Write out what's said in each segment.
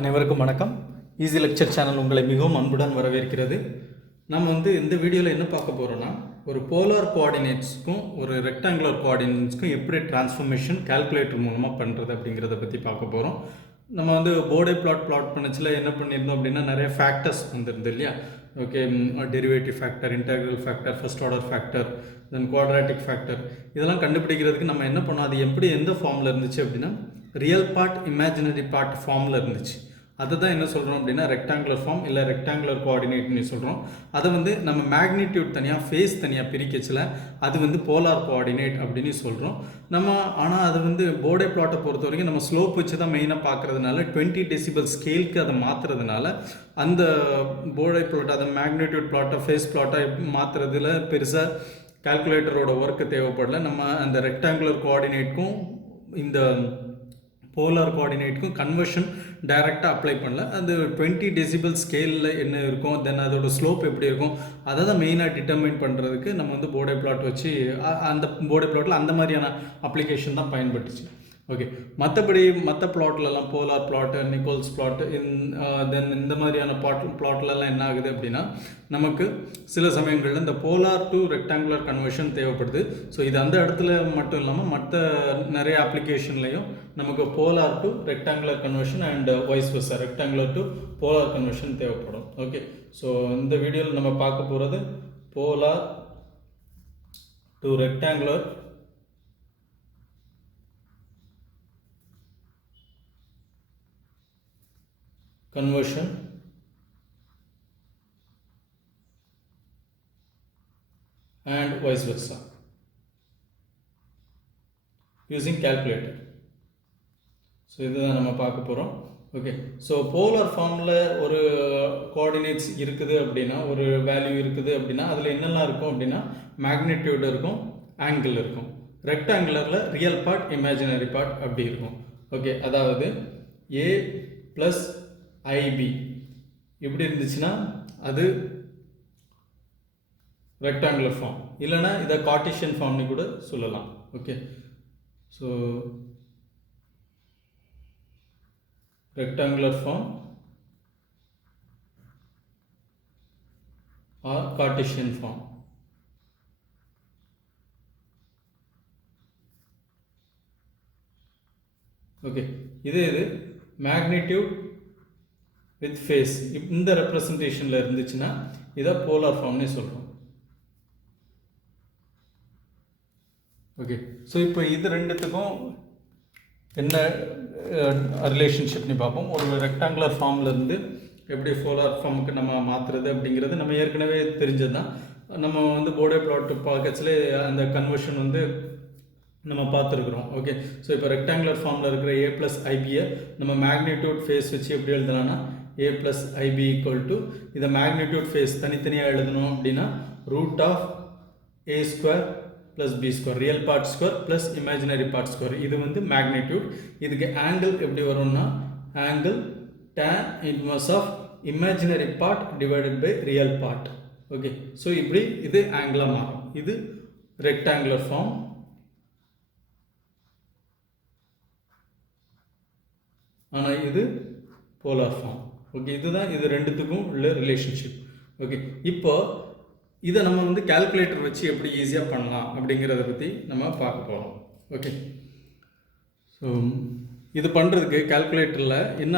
அனைவருக்கும் வணக்கம். Easy lecture channel உங்களை மிகவும் அன்புடன் வரவேற்கிறது. நம்ம இந்த வீடியோவில் என்ன பார்க்க போகிறோன்னா, ஒரு போலார் கோஆர்டினேட்ஸ்க்கும் ஒரு ரெக்டாங்குலர் கோஆர்டினேட்ஸ்க்கும் எப்படி டிரான்ஸ்ஃபர்மேஷன் கால்குலேட்டர் மூலமாக பண்ணுறது அப்படிங்கிறத பற்றி பார்க்க போகிறோம். நம்ம போர்டே பிளாட் பண்ணச்சில் என்ன பண்ணியிருந்தோம் அப்படின்னா, நிறைய ஃபேக்டர்ஸ் வந்துருந்து இல்லையா. Okay, derivative factor, integral factor, first order factor, then quadratic factor, இதெல்லாம் கண்டுபிடிக்கிறதுக்கு நம்ம என்ன பண்ணோம், அது எப்படி எந்த ஃபார்மில் இருந்துச்சு அப்படின்னா ரியல் பார்ட் இமேஜினரி பார்ட் ஃபார்மில் இருந்துச்சு. அதை தான் என்ன சொல்கிறோம் அப்படின்னா ரெக்டாங்குலர் ஃபார்ம் இல்லை ரெக்டாங்குலர் கோஆர்டினேட்னு சொல்கிறோம். அதை நம்ம மேக்னிடியூட் தனியாக ஃபேஸ் தனியாக பிரிக்கச்சில் அது போலார் கோஆர்டினேட் அப்படின்னு சொல்கிறோம் நம்ம. ஆனால் அது போர்டே பிளாட்டை பொறுத்த வரைக்கும் நம்ம ஸ்லோப் வச்சு தான் மெயினாக பார்க்குறதுனால 20 டெசிபல் ஸ்கேலுக்கு அதை மாற்றுறதுனால அந்த போர்டே பிளாட் அதை மேக்னிடியூட் பிளாட்டை ஃபேஸ் பிளாட்டை மாற்றுறதுல பெருசாக கால்குலேட்டரோட ஒர்க்கு தேவைப்படல. நம்ம அந்த ரெக்டாங்குலர் கோஆர்டினேட்க்கும் இந்த போலார் கோஆர்டினேட்டுக்கும் கன்வர்ஷன் டைரெக்டாக அப்ளை பண்ணல. அந்த 20 டெசிபல் ஸ்கேலில் என்ன இருக்கும், தென் அதோட ஸ்லோப் எப்படி இருக்கும், அதை தான் மெயினாக டிட்டர்மைன் பண்ணுறதுக்கு நம்ம போர்டே பிளாட் வச்சு அந்த போர்டே பிளாட்டில் அந்த மாதிரியான அப்ளிகேஷன் தான் பயன்பட்டுச்சு. ஓகே, மற்றபடி மற்ற பிளாட்லலாம் போலார் பிளாட்டு, நிக்கோல்ஸ் பிளாட்டு, தென் இந்த மாதிரியான பிளாட்லலாம் என்ன ஆகுது அப்படின்னா நமக்கு சில சமயங்களில் இந்த போலார் டு ரெக்டாங்குலர் கன்வர்ஷன் தேவைப்படுது. ஸோ இது அந்த இடத்துல மட்டும் இல்லாமல் மற்ற நிறைய அப்ளிகேஷன்லையும் நமக்கு polar to rectangular conversion and vice Versa rectangular to polar conversion தேவைப்படும். ஓகே, ஸோ இந்த வீடியோவில் நம்ம பார்க்க போகிறது polar to rectangular conversion and vice versa using calculator. So இதுதான் நம்ம பார்க்க போகிறோம். ஓகே, ஸோ போலார் ஃபார்மில் ஒரு கோஆர்டினேட்ஸ் இருக்குது அப்படின்னா, ஒரு வேல்யூ இருக்குது அப்படின்னா அதில் என்னெல்லாம் இருக்கும் அப்படின்னா மேக்னிடியூட் இருக்கும், ஆங்கிள் இருக்கும். ரெக்டாங்குலரில் ரியல் பார்ட் இமேஜினரி பார்ட் அப்படி இருக்கும். ஓகே, அதாவது ஏ ப்ளஸ் ஐபி இப்படி இருந்துச்சுன்னா அது ரெக்டாங்குலர் ஃபார்ம், இல்லைனா இதை கார்ட்டீசியன் ஃபார்ம்னு கூட சொல்லலாம். Okay, so rectangular form or Cartesian form. Okay, இது மேக்னிடியூட் வித் ஃபேஸ் இந்த ரெப்ரசன்டேஷனில் இருந்துச்சுன்னா இதை போலார் ஃபார்ம்னே சொல்கிறோம். ஓகே, ஸோ இப்போ இது ரெண்டுத்துக்கும் என்ன ரிலேஷன்ஷிப்னு பார்ப்போம். ஒரு ரெக்டாங்குலர் ஃபார்ம்லேருந்து எப்படி போலார் ஃபார்முக்கு நம்ம மாற்றுறது அப்படிங்கிறது நம்ம ஏற்கனவே தெரிஞ்சது தான். நம்ம போர்டே பிளாட் பார்க்கச்சில் அந்த கன்வர்ஷன் நம்ம பார்த்துருக்குறோம். ஓகே, ஸோ இப்போ ரெக்டாங்குலர் ஃபார்மில் இருக்கிற ஏ ப்ளஸ் ஐபியை நம்ம மேக்னிடியூட் ஃபேஸ் வச்சு எப்படி எழுதலாம்னா a plus ib equal to இதை மேக்னிடியூட் ஃபேஸ் தனித்தனியாக எழுதணும் அப்படின்னா root of a square plus b square, real part square plus imaginary part square. இது மேக்னிடியூட். இதுக்கு ஆங்கிள் எப்படி வரும்னா angle tan inverse of imaginary part divided by real part. Okay, so இப்படி இது ஆங்கிளாக மாறும். இது ரெக்டாங்குலர் ஃபார்ம். ஆனால் இது போலார் ஃபார்ம். ஓகே, இதுதான் இது ரெண்டுத்துக்கும் உள்ள ரிலேஷன்ஷிப். ஓகே, இப்போ இதை நம்ம கால்குலேட்டர் வச்சு எப்படி ஈஸியாக பண்ணலாம் அப்படிங்கிறத பற்றி நம்ம பார்க்க போகிறோம். ஓகே, ஸோ இது பண்ணுறதுக்கு கால்குலேட்டரில் என்ன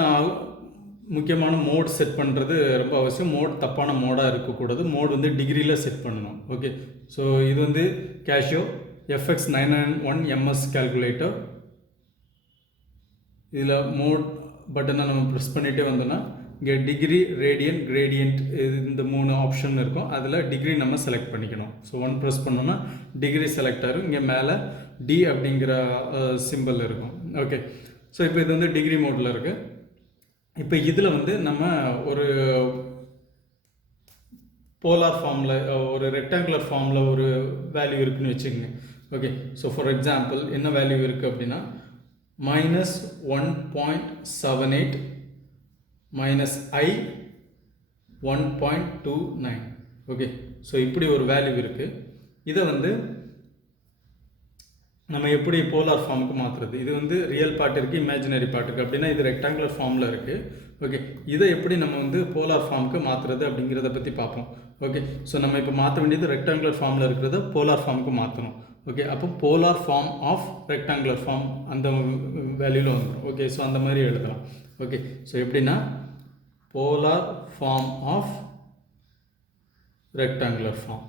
முக்கியமான மோட் செட் பண்ணுறது ரொம்ப அவசியம். மோட் தப்பான மோடாக இருக்கக்கூடாது. மோட் டிகிரியில் செட் பண்ணணும். ஓகே, ஸோ இது கேஷியோ FX991 MS கால்குலேட்டர். இதில் மோட் பட்டனை நம்ம ப்ரெஸ் பண்ணிகிட்டே வந்தோன்னா இங்கே டிகிரி, ரேடியன், கிரேடியன்ட் இந்த 3 ஆப்ஷன் இருக்கும். அதில் டிகிரி நம்ம செலக்ட் பண்ணிக்கணும். ஸோ 1 ப்ரெஸ் பண்ணோன்னா டிகிரி செலக்ட் ஆகும். இங்கே மேலே டி அப்படிங்கிற சிம்பிள் இருக்கும். ஓகே, ஸோ இப்போ இது டிகிரி மோடில் இருக்குது. இப்போ இதில் நம்ம ஒரு போலார் ஃபார்மில் ஒரு ரெக்டாங்குலர் ஃபார்மில் ஒரு வேல்யூ இருக்குதுன்னு வச்சுக்கோங்க. ஓகே, ஸோ ஃபார் எக்ஸாம்பிள் என்ன வேல்யூ இருக்குது அப்படின்னா -1.78 minus I 1.29. ஓகே, ஸோ இப்படி ஒரு வேல்யூ இருக்குது. இதை நம்ம எப்படி போலார் ஃபார்முக்கு மாற்றுறது. இது வந்து ரியல் பார்ட் இருக்குது, இமேஜினரி பார்ட் இருக்குது. அப்படின்னா இது ரெக்டாங்குலர் ஃபார்மில் இருக்குது. ஓகே, இதை எப்படி நம்ம வந்து போலார் ஃபார்முக்கு மாற்றுறது அப்படிங்கிறத பற்றி பார்ப்போம். ஓகே, ஸோ நம்ம இப்போ மாற்ற வேண்டியது ரெக்டாங்குலர் ஃபார்மில் இருக்கிறத போலார் ஃபார்முக்கு மாற்றணும். ஓகே, அப்போ polar form of rectangular form அந்த வேல்யூவில் வந்துடும். ஓகே, ஸோ அந்த மாதிரி எழுதலாம். ஓகே, ஸோ எப்படின்னா polar form of rectangular form,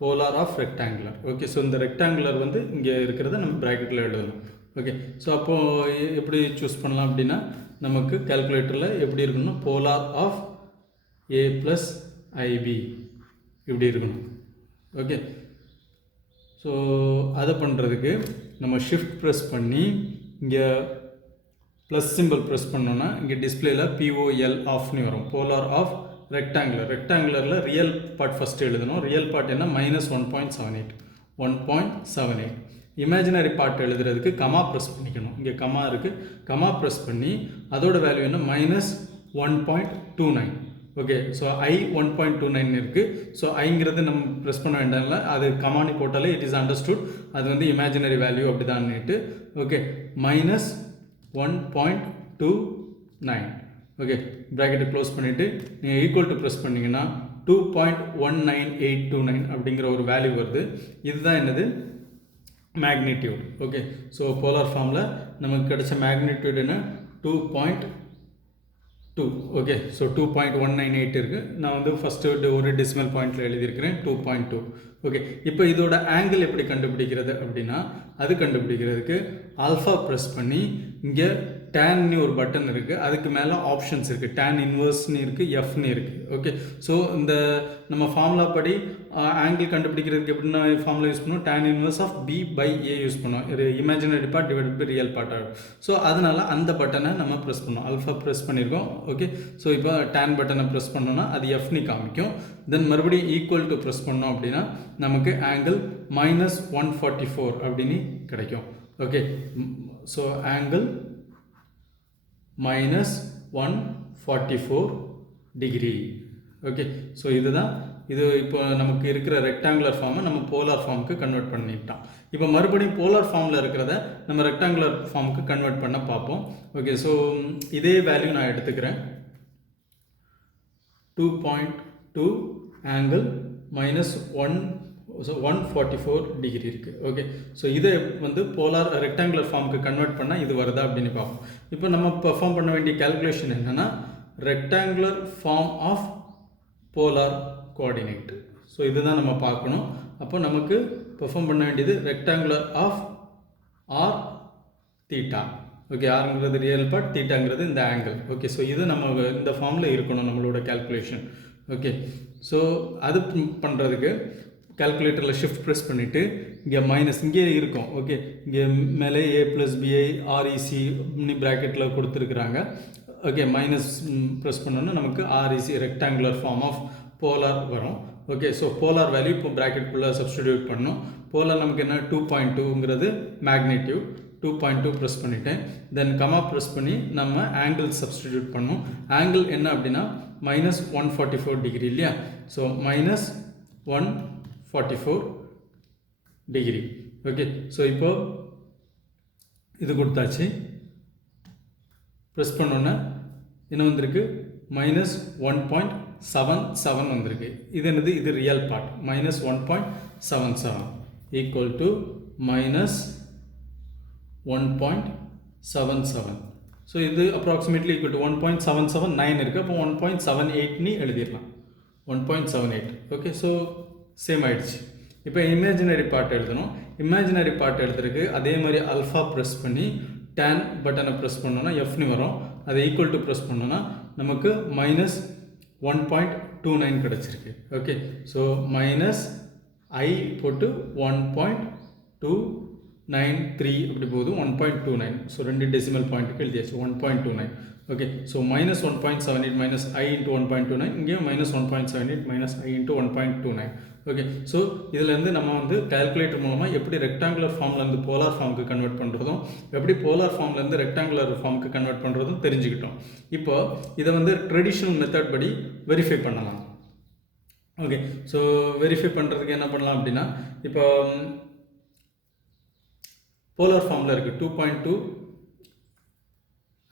polar of rectangular. Okay, so இந்த ரெக்டாங்குலர் வந்து இங்கே இருக்கிறத நம்ம ப்ராக்கெட்டில் எழுதணும். ஓகே, ஸோ அப்போது எப்படி சூஸ் பண்ணலாம் அப்படின்னா நமக்கு கால்குலேட்டரில் எப்படி இருக்கணும்னா polar of A plus IB இப்படி இருக்கணும். ஓகே, ஸோ அதை பண்ணுறதுக்கு நம்ம ஷிஃப்ட் ப்ரெஸ் பண்ணி இங்கே ப்ளஸ் சிம்பிள் ப்ரெஸ் பண்ணோன்னா இங்கே டிஸ்பிளேயில் பிஓஎல் ஆஃப்னு வரும். Polar of rectangular. ரெக்டாங்குலரில் ரியல் பார்ட் ஃபஸ்ட்டு எழுதணும். ரியல் பார்ட் என்ன -1.78 1.78. இமேஜினரி பார்ட் எழுதுறதுக்கு கமா ப்ரெஸ் பண்ணிக்கணும். இங்கே கமா இருக்குது, கமா ப்ரெஸ் பண்ணி அதோட வேல்யூ என்ன -1.29. ஓகே, ஸோ ஐ 1.29 இருக்குது. ஸோ ஐங்கிறது நம்ம ப்ரெஸ் பண்ண வேண்டாம்ல, அது கமானி போட்டாலே இட் இஸ் அண்டர்ஸ்டுட் அது வந்து இமேஜினரி வேல்யூ அப்படி தான்னுட்டு. ஓகே, -1.29. ஓகே, ப்ராக்கெட்டை க்ளோஸ் பண்ணிவிட்டு நீங்கள் ஈக்குவல் டு ப்ரெஸ் பண்ணிங்கன்னா 2.19829 அப்படிங்கிற ஒரு வேல்யூ வருது. இதுதான் என்னது மேக்னிடியூட். ஓகே, ஸோ போலார் ஃபார்மில் நமக்கு கிடைச்ச மேக்னிடியூட் என்ன 2.2. ஓகே, ஸோ 2.198 இருக்குது. நான் வந்து ஃபஸ்ட்டு ஒரு டெசிமல் பாயிண்டில் எழுதியிருக்கிறேன் 2.2. ஓகே, இப்போ இதோட ஆங்கிள் எப்படி கண்டுபிடிக்கிறது அப்படின்னா அது கண்டுபிடிக்கிறதுக்கு ஆல்ஃபா ப்ரெஸ் பண்ணி இங்கே டேன்னு ஒரு பட்டன் இருக்குது, அதுக்கு மேலே ஆப்ஷன்ஸ் இருக்குது. டேன் இன்வர்ஸ்னு இருக்குது, எஃப்னு இருக்குது. ஓகே, ஸோ இந்த நம்ம ஃபார்முலா படி ஆங்கிள் கண்டுபிடிக்கிறதுக்கு எப்படின்னா ஃபார்முலா யூஸ் பண்ணுவோம், tan inverse of B by A use பண்ணுவோம். இது imaginary part divide by real part ஆகும். ஸோ அதனால் அந்த பட்டனை நம்ம ப்ரெஸ் பண்ணோம், ஆல்ஃபா ப்ரெஸ் பண்ணியிருக்கோம். ஓகே, ஸோ இப்போ டேன் பட்டனை ப்ரெஸ் பண்ணோன்னா அது எஃப்னு காமிக்கும். தென் மறுபடியும் ஈக்குவல் டு ப்ரெஸ் பண்ணோம் அப்படின்னா நமக்கு ஆங்கிள் -144 அப்படின்னு கிடைக்கும். Okay, so angle -144 degree. Okay, so இதுதான் இது. இப்போ நமக்கு இருக்கிற ரெக்டாங்குலர் ஃபார்மை நம்ம போலார் ஃபார்முக்கு கன்வெர்ட் பண்ணிட்டோம். இப்போ மறுபடியும் போலார் ஃபார்மில் இருக்கிறத நம்ம ரெக்டாங்குலர் ஃபார்முக்கு கன்வெர்ட் பண்ண பார்ப்போம். ஓகே, ஸோ இதே வேல்யூ நான் எடுத்துக்கிறேன். 2.2 ஆங்கிள் -144 டிகிரி இருக்குது. ஓகே, ஸோ இதை வந்து போலார் ரெக்டாங்குலர் ஃபார்முக்கு கன்வெர்ட் பண்ணால் இது வருதா அப்படின்னு பார்ப்போம். இப்போ நம்ம பெர்ஃபார்ம் பண்ண வேண்டிய கேல்குலேஷன் என்னென்னா rectangular form of polar coordinate. So இதுதான் நம்ம பார்க்கணும். அப்போ நமக்கு பெர்ஃபார்ம் பண்ண வேண்டியது rectangular of R theta. Okay, ஆர்ங்கிறது ரியல் பார்ட், தீட்டாங்கிறது இந்த ஆங்கிள். ஓகே, ஸோ இது நம்ம இந்த ஃபார்மில் இருக்கணும் நம்மளோட கேல்குலேஷன். ஓகே, ஸோ அது பண்ணுறதுக்கு கால்குலேட்டரில் ஷிஃப்ட் ப்ரெஸ் பண்ணிவிட்டு இங்கே மைனஸ் இங்கே இருக்கும். ஓகே, இங்கே மேலே ஏ ப்ளஸ் பிஐ ஆர்இசி ப்ராக்கெட்டில் கொடுத்துருக்குறாங்க. ஓகே, மைனஸ் ப்ரெஸ் பண்ணோன்னா நமக்கு REC rectangular form of polar வரும். ஓகே, ஸோ போலார் வேல்யூ இப்போ ப்ராக்கெட்டுக்குள்ளே சப்ஸ்டிடியூட் பண்ணணும். போலார் நமக்கு என்ன 2.2ங்கிறது மேக்னிடியூட். 2.2 ப்ரெஸ் பண்ணிட்டேன். தென் கமா ப்ரெஸ் பண்ணி நம்ம ஆங்கிள் சப்ஸ்டிடியூட் பண்ணணும். ஆங்கிள் என்ன அப்படின்னா -144 டிகிரி இல்லையா. So -144 degree. ஓகே, ஸோ இப்போ இது கொடுத்தாச்சு. ப்ரெஸ் பண்ணோன்னே என்ன வந்திருக்கு -1.77 வந்திருக்கு. இது என்னது, இது real part. -1.77 equal to -1.77. So இது அப்ராக்சிமேட்லி ஈக்குவல் டு 1.779 இருக்குது. அப்போ 1.78 எழுதிடலாம். 1.78. ஓகே, ஸோ சேம் ஆயிடுச்சு. இப்போ இமேஜினரி பார்ட் எழுதணும். இமேஜினரி பார்ட் எழுதுறதுக்கு அதே மாதிரி அல்ஃபா ப்ரெஸ் பண்ணி டேன் பட்டனை ப்ரெஸ் பண்ணோன்னா எஃப்னு வரும். அதை ஈக்குவல் டு ப்ரெஸ் பண்ணோன்னா நமக்கு -1.29 கிடச்சிருக்கு. ஓகே, ஸோ ஐ போட்டு 1.293 அப்படி போகுது. 1.29. ஸோ 2 டெசிமல் பாயிண்ட்டுக்கு எழுதியாச்சு 1.29. Okay, so -1.78 -i × 1.29. இங்கேயும் -1.78 -i × 1.29. ஓகே, ஸோ இதிலேருந்து நம்ம வந்து கால்குலேட்டர் மூலமாக எப்படி ரெக்டாங்குலர் ஃபார்ம்லேருந்து போலார் ஃபார்முக்கு கன்வெர்ட் பண்ணுறதும், எப்படி போலார் ஃபார்ம்லேருந்து ரெக்டாங்குலர் ஃபார்முக்கு கன்வெர்ட் பண்ணுறதும் தெரிஞ்சுக்கிட்டோம். இப்போ இதை வந்து ட்ரெடிஷ்னல் மெத்தட் படி வெரிஃபை பண்ணலாம். ஓகே, ஸோ வெரிஃபை பண்ணுறதுக்கு என்ன பண்ணலாம் அப்படின்னா, இப்போ போலார் ஃபார்மில் இருக்குது. 2.2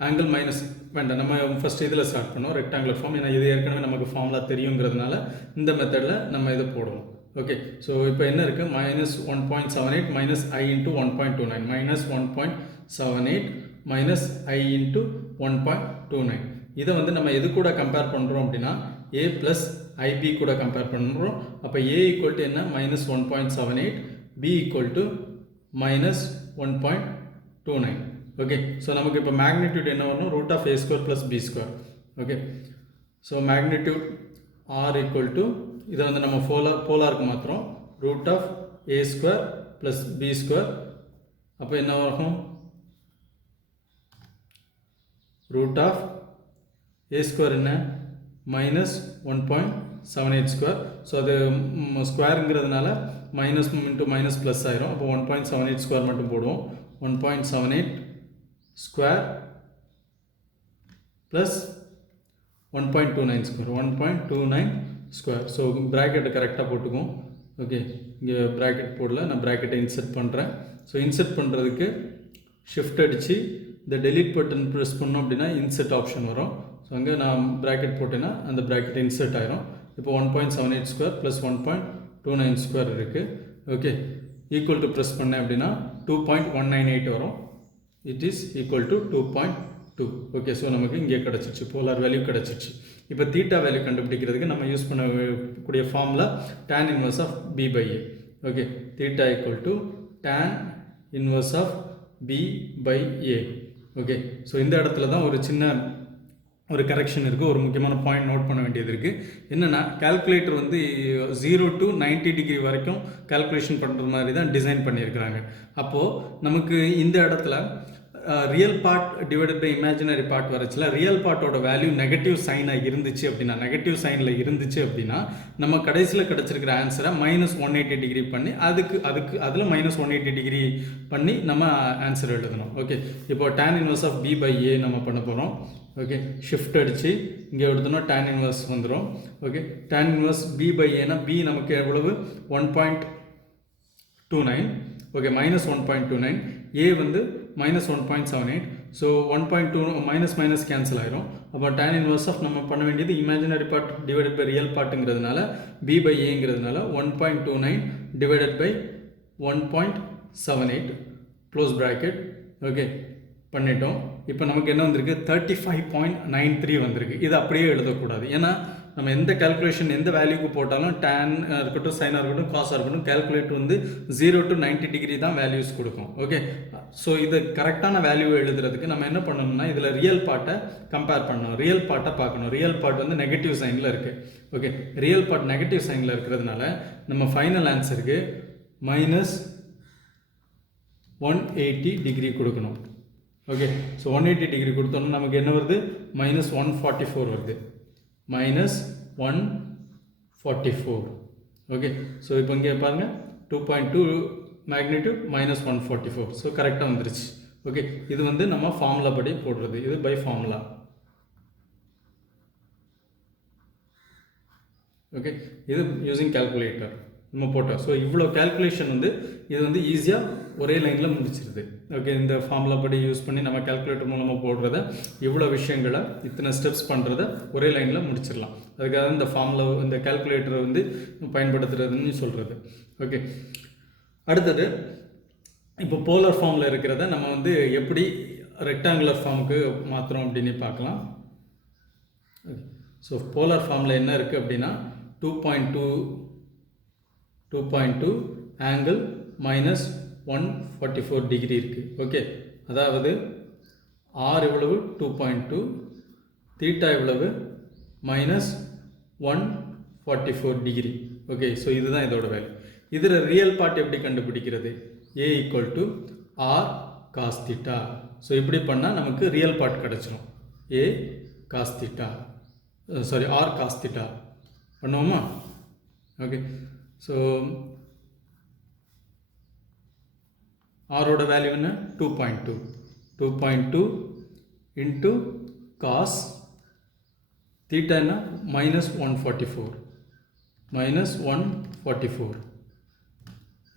ஆங்கிள் மைனஸ் வேண்டாம், நம்ம ஃபஸ்ட் இதில் ஸ்டார்ட் பண்ணோம் ரெக்டாங்குலர் ஃபார்ம். ஏன்னா இது ஏற்கனவே நமக்கு ஃபார்முலா தெரியுங்கிறதுனால இந்த மெத்தடில் நம்ம இதை போடுவோம். ஓகே, ஸோ இப்போ என்ன இருக்குது, -1.78 minus I into 1.29 -1.78 minus I into 1.29. இதை வந்து நம்ம எது கூட கம்பேர் பண்ணுறோம் அப்படின்னா A ப்ளஸ் IB கூட கம்பேர் பண்ணுறோம். அப்போ A ஈக்குவல் டு என்ன, -1.78, B equal to -1.29. Okay, so நமக்கு இப்போ மேக்னிடியூட் என்ன வரணும், √(a² + b². Okay, so magnitude R equal to, இதை வந்து நம்ம போலாருக்கு மாத்திரம் √(a² + b². அப்போ என்ன ஆகும், √(a² என்ன, -1.78². ஸோ அது ஸ்கொயருங்கிறதுனால மைனஸ் இன்ட்டு மைனஸ் ப்ளஸ் ஆயிரும். அப்போ 1.78² மட்டும் போடுவோம். 1.78 square plus 1.29 square, 1.29 square. So ப்ராக்கெட்டை கரெக்டாக போட்டுக்குவோம். ஓகே, இங்கே ப்ராக்கெட் போடல, நான் ப்ராக்கெட்டை இன்சர்ட் பண்ணுறேன். ஸோ இன்சர்ட் பண்ணுறதுக்கு ஷிஃப்ட் அடித்து இந்த டெலீட் பட்டன் ப்ரெஸ் பண்ணோம் அப்படின்னா இன்சர்ட் ஆப்ஷன் வரும். ஸோ அங்கே நான் ப்ராக்கெட் போட்டேன்னா அந்த ப்ராக்கெட் இன்சர்ட் ஆயிரும். இப்போ 1.78 ஸ்கொயர் ப்ளஸ் 1.29 ஸ்கொயர் இருக்குது. ஓகே, ஈக்குவல் டு ப்ரெஸ் பண்ணேன் அப்படின்னா 2.198 வரும். It is equal to 2.2. Okay, so நமக்கு இங்கே கிடச்சிச்சு, போலார் வேல்யூ கிடச்சிச்சு. இப்போ தீட்டா வேல்யூ கண்டுபிடிக்கிறதுக்கு நம்ம யூஸ் பண்ணக்கூடிய formula tan inverse of b by a. Okay, theta equal to tan inverse of b by a. Okay, so இந்த இடத்துல தான் ஒரு சின்ன ஒரு கரெக்ஷன் இருக்குது, ஒரு முக்கியமான பாயிண்ட் நோட் பண்ண வேண்டியது இருக்குது. என்னென்னா, கால்குலேட்டர் வந்து 0 to 90 டிகிரி வரைக்கும் கால்குலேஷன் பண்ணுற மாதிரி தான் டிசைன் பண்ணியிருக்கிறாங்க. அப்போது நமக்கு இந்த இடத்துல real part divided by imaginary part வரச்சுல, ரியல் பார்ட்டோட வேல்யூ நெகட்டிவ் சைனாக இருந்துச்சு அப்படின்னா, நெகட்டிவ் சைனில் இருந்துச்சு அப்படின்னா நம்ம கடைசியில் கிடச்சிருக்கிற ஆன்சரை -180 டிகிரி பண்ணி அதில் -180 டிகிரி பண்ணி நம்ம ஆன்சர் எழுதணும். ஓகே, இப்போ tan inverse of b by a நம்ம பண்ண போகிறோம். ஓகே, ஷிஃப்ட் அடித்து இங்கே எடுத்தோம்னா tan inverse வந்துடும். Okay, tan inverse b by a b நமக்கு எவ்வளவு, 1.29. ஓகே, -1.29. a வந்து -1.78. ஸோ 1.2 மைனஸ் கேன்சல் ஆயிரும். அப்போ tan inverse ஆஃப் நம்ம பண்ண வேண்டியது imaginary part divided by real பார்ட்டுங்கிறதுனால b by a-ங்கிறதுனால 1.29 divided by 1.78 close bracket. Okay, பண்ணிட்டோம். இப்போ நமக்கு என்ன வந்திருக்கு, 35.93 வந்திருக்கு. இது அப்படியே எழுதக்கூடாது, ஏன்னா நம்ம எந்த கால்குலேஷன் எந்த வேல்யூக்கு போட்டாலும் tan இருக்கட்டும், சைனாக இருக்கட்டும், காசாக இருக்கட்டும், கால்குலேட்டர் வந்து 0 to 90 டிகிரி தான் வேல்யூஸ் கொடுக்கும். ஓகே, ஸோ இது கரெக்டான வேல்யூ எழுதுறதுக்கு நம்ம என்ன பண்ணணும்னா, இதில் ரியல் பார்ட்டை கம்பேர் பண்ணணும், ரியல் பார்ட்டை பார்க்கணும். ரியல் பார்ட் வந்து நெகட்டிவ் சைனில் இருக்குது. ஓகே, ரியல் பார்ட் நெகட்டிவ் சைனில் இருக்கிறதுனால நம்ம ஃபைனல் ஆன்சருக்கு -180 டிகிரி கொடுக்கணும். ஓகே, ஸோ 180 டிகிரி கொடுத்தோம்னா நமக்கு என்ன வருது, -144 வருது, -144. ஓகே, ஸோ இப்போ இங்கே பாருங்கள் 2.2 மேக்னிடியூட் -144. ஸோ கரெக்டாக வந்துருச்சு. ஓகே, இது வந்து நம்ம ஃபார்முலா படி போடுறது, இது பை ஃபார்முலா. ஓகே, இது யூஸிங் கால்குலேட்டர் நம்ம போட்டோம். ஸோ இவ்வளோ கால்குலேஷன் வந்து இது வந்து ஈஸியாக ஒரே லைனில் முடிச்சிருது. ஓகே, இந்த ஃபார்முலா படி யூஸ் பண்ணி நம்ம கால்குலேட்டர் மூலமாக போடுறத, இவ்வளோ விஷயங்களை இத்தனை ஸ்டெப்ஸ் பண்ணுறத ஒரே லைனில் முடிச்சிடலாம். அதுக்காக இந்த ஃபார்முலா, இந்த கால்குலேட்டரை வந்து பயன்படுத்துறதுன்னு சொல்கிறது. ஓகே, அடுத்தது இப்போ போலார் ஃபார்மில் இருக்கிறத நம்ம வந்து எப்படி ரெக்டாங்குலர் ஃபார்முக்கு மாற்றுறோம் அப்படின்னு பார்க்கலாம். ஸோ போலார் ஃபார்மில் என்ன இருக்குது அப்படின்னா 2.2 ஆங்கிள் -144 டிகிரி இருக்குது. ஓகே, அதாவது R எவ்வளவு 2.2, தீட்டா எவ்வளவு -144 டிகிரி. ஓகே, ஸோ இதுதான் இதோட வேல்யூ. இதில் ரியல் பார்ட் எப்படி கண்டுபிடிக்கிறது, A equal to R cos theta. So இப்படி பண்ணால் நமக்கு ரியல் பார்ட் கிடச்சிரும். A cos theta, sorry R cos theta பண்ணுவோமா? ஓகே, ஸோ ஆரோட வேல்யூ என்ன, 2.2 இன்ட்டு காஸ் தீட்டா என்ன, -144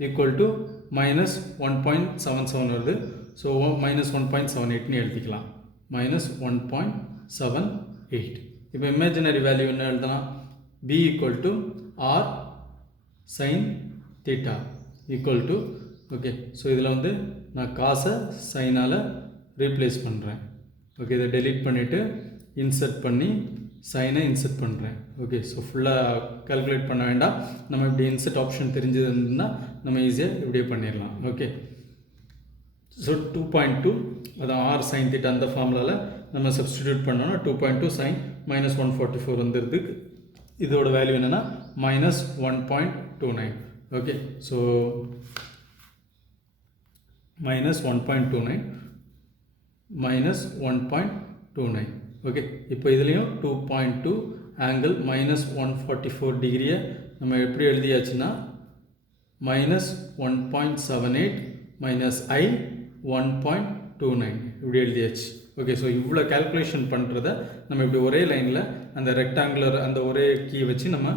ஈக்குவல் டு மைனஸ் 1.77 வருது. ஸோ மைனஸ் 1.78ன்னு எழுதிக்கலாம். மைனஸ் 1.78. இப்போ இமேஜினரி வேல்யூ என்ன எழுதலாம்? b equal to R sine theta equal to okay. So இதில் வந்து நான் காசை சைனால் ரீப்ளேஸ் பண்ணுறேன். ஓகே, இதை டெலீட் பண்ணிவிட்டு இன்சர்ட் பண்ணி சைனை இன்சர்ட் பண்ணுறேன். ஓகே, ஸோ ஃபுல்லாக கால்குலேட் பண்ண வேண்டாம். நம்ம இப்படி இன்சர்ட் ஆப்ஷன் தெரிஞ்சதுன்னா நம்ம ஈஸியாக இப்படியே பண்ணிடலாம். ஓகே, ஸோ 2.2 அதான் ஆர் சைன் தீட்டா அந்த ஃபார்முலாவில் நம்ம சப்ஸ்டிடியூட் பண்ணோன்னா 2.2 சைன் மைனஸ் 144 வந்துடுது. இதோட வேல்யூ என்னென்னா minus 1.29. Okay, so minus 1.29 minus 1.29. Okay, இப்போ இதுலேயும் 2.2 ஆங்கிள் மைனஸ் 144 டிகிரியை நம்ம எப்படி எழுதியாச்சுன்னா மைனஸ் 1.78 மைனஸ் ஐ 1.29 இப்படி எழுதியாச்சு. ஓகே, ஸோ இவ்வளோ கேல்குலேஷன் பண்ணுறத நம்ம இப்படி ஒரே லைனில் அந்த ரெக்டாங்குலர் அந்த ஒரே கீ வச்சு நம்ம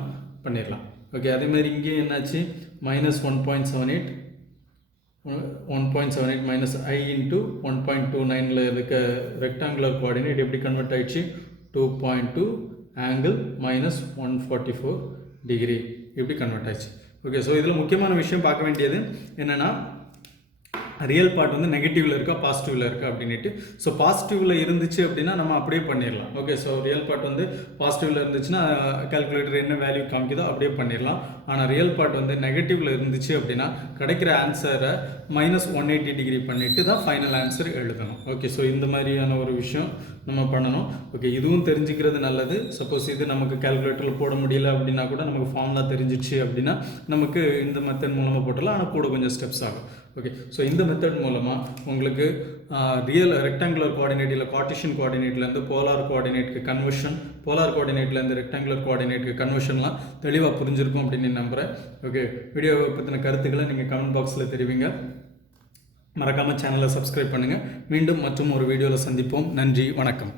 பண்ணிடலாம். ஓகே, அதேமாதிரி இங்கே என்னாச்சு? மைனஸ் 1.78 மைனஸ் ஐ இன்ட்டு 1.29ல் இருக்க ரெக்டாங்குலர் கோஆர்டினேட் எப்படி கன்வெர்ட் ஆகிடுச்சு? 2.2 ஆங்கிள் மைனஸ் 144 டிகிரி இப்படி கன்வெர்ட் ஆகிடுச்சு. ஓகே, ஸோ இதில் முக்கியமான விஷயம் பார்க்க வேண்டியது என்னென்னா ரியல் பார்ட் வந்து நெகட்டிவில் இருக்கா பாசிட்டிவில் இருக்கா அப்படின்ட்டு. ஸோ பாசிட்டிவில் இருந்துச்சு அப்படின்னா நம்ம அப்படியே பண்ணிடலாம். ஓகே, ஸோ ரியல் பார்ட் வந்து பாசிட்டிவில் இருந்துச்சுன்னா கால்குலேட்டர் என்ன வேல்யூ காமிக்குதோ அப்படியே பண்ணிடலாம். ஆனால் ரியல் பார்ட் வந்து நெகட்டிவில் இருந்துச்சு அப்படின்னா கிடைக்கிற ஆன்சரை மைனஸ் 180 டிகிரி பண்ணிவிட்டு தான் ஃபைனல் ஆன்சர் எழுதணும். ஓகே, ஸோ இந்த மாதிரியான ஒரு விஷயம் நம்ம பண்ணணும். ஓகே, இதுவும் தெரிஞ்சுக்கிறது நல்லது. சப்போஸ் இது நமக்கு கால்குலேட்டரில் போட முடியல அப்படின்னா கூட நமக்கு ஃபார்முலா தெரிஞ்சிச்சு அப்படின்னா நமக்கு இந்த மெத்தட் மூலமாக போட்டலாம். ஆனால் கூட கொஞ்சம் ஸ்டெப்ஸ் ஆகும். ஓகே, ஸோ இந்த மெத்தட் மூலமாக உங்களுக்கு ரியல் ரெக்டாங்குலர் கோஆர்டினேட் இல்லை கார்ட்டீசியன் கோஆர்டினேட்லேருந்து போலார் கோஆர்டினேட்க்கு கன்வர்ஷன், போலார் கோஆர்டினேட்லேருந்து ரெக்டாங்குலர் கோஆர்டினேட்க்கு கன்வர்ஷன்லாம் தெளிவாக புரிஞ்சிருக்கும் அப்படின்னு நம்புகிறேன். ஓகே, வீடியோவை பற்றின கருத்துக்களை நீங்கள் கமெண்ட் பாக்ஸில் தெரிவிங்க. மறக்காமல் சேனலை சப்ஸ்கிரைப் பண்ணுங்கள். மீண்டும் மற்றும் ஒரு வீடியோவில் சந்திப்போம். நன்றி, வணக்கம்.